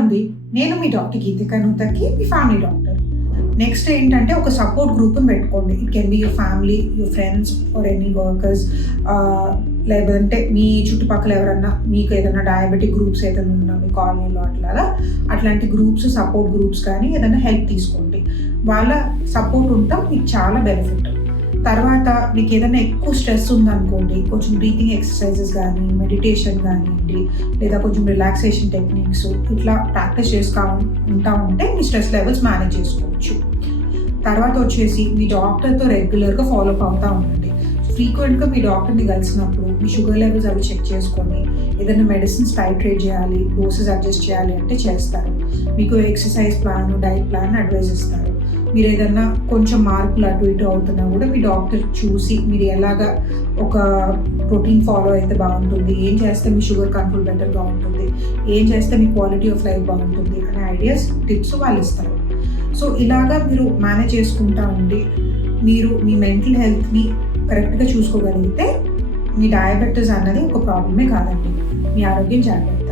ఉంది. నేను మీ డాక్టర్ గీతికా నూతక్కి, మీ family doctor. Next ఏంటంటే ఒక సపోర్ట్ గ్రూప్‌ని పెట్టుకోండి. It can be your family, your friends or any workers. లేదంటే మీ చుట్టుపక్కల ఎవరన్నా మీకు ఏదైనా డయాబెటిక్ గ్రూప్స్ ఏదైనా ఉన్నా మీ కాలనీలో అట్లాంటి గ్రూప్స్, సపోర్ట్ గ్రూప్స్ కానీ ఏదైనా హెల్ప్ తీసుకోండి. వాళ్ళ సపోర్ట్ ఉంటాం మీకు చాలా బెనిఫిట్. తర్వాత మీకు ఏదైనా ఎక్కువ స్ట్రెస్ ఉందనుకోండి, కొంచెం బ్రీతింగ్ ఎక్సర్సైజెస్ కానీ, మెడిటేషన్ కానివ్వండి, లేదా కొంచెం రిలాక్సేషన్ టెక్నిక్స్ ఇట్లా ప్రాక్టీస్ ఉంటా ఉంటే మీ స్ట్రెస్ లెవెల్స్ మేనేజ్ చేసుకోవచ్చు. తర్వాత వచ్చేసి మీ డాక్టర్తో రెగ్యులర్గా ఫాలో అప్ అవుతూ ఉండండి. ఫ్రీక్వెంట్గా మీ డాక్టర్ని కలిసినప్పుడు మీ షుగర్ లెవెల్స్ అవి చెక్ చేసుకొని ఏదైనా మెడిసిన్స్ టైట్రేట్ చేయాలి, డోసెస్ అడ్జస్ట్ చేయాలి అంటే చేస్తారు. మీకు exercise plan, diet plan advise ఇస్తారు. మీరు ఏదన్నా కొంచెం మార్పులు అటు ఇటు అవుతున్నా కూడా మీ డాక్టర్ చూసి మీరు ఎలాగా ఒక రొటీన్ ఫాలో అయితే బాగుంటుంది, ఏం చేస్తే మీ షుగర్ కంట్రోల్ బెటర్గా ఉంటుంది, ఏం చేస్తే మీ క్వాలిటీ ఆఫ్ లైఫ్ బాగుంటుంది అనే ఐడియాస్, టిప్స్ వాళ్ళు ఇస్తారు. సో ఇలాగా మీరు మేనేజ్ చేసుకుంటా ఉండి మీరు మీ మెంటల్ హెల్త్ని కరెక్ట్గా చూసుకోగలిగితే మీ డయాబెటీస్ అన్నది ఒక ప్రాబ్లమే కాదండి. మీ ఆరోగ్యం జాగ్రత్త.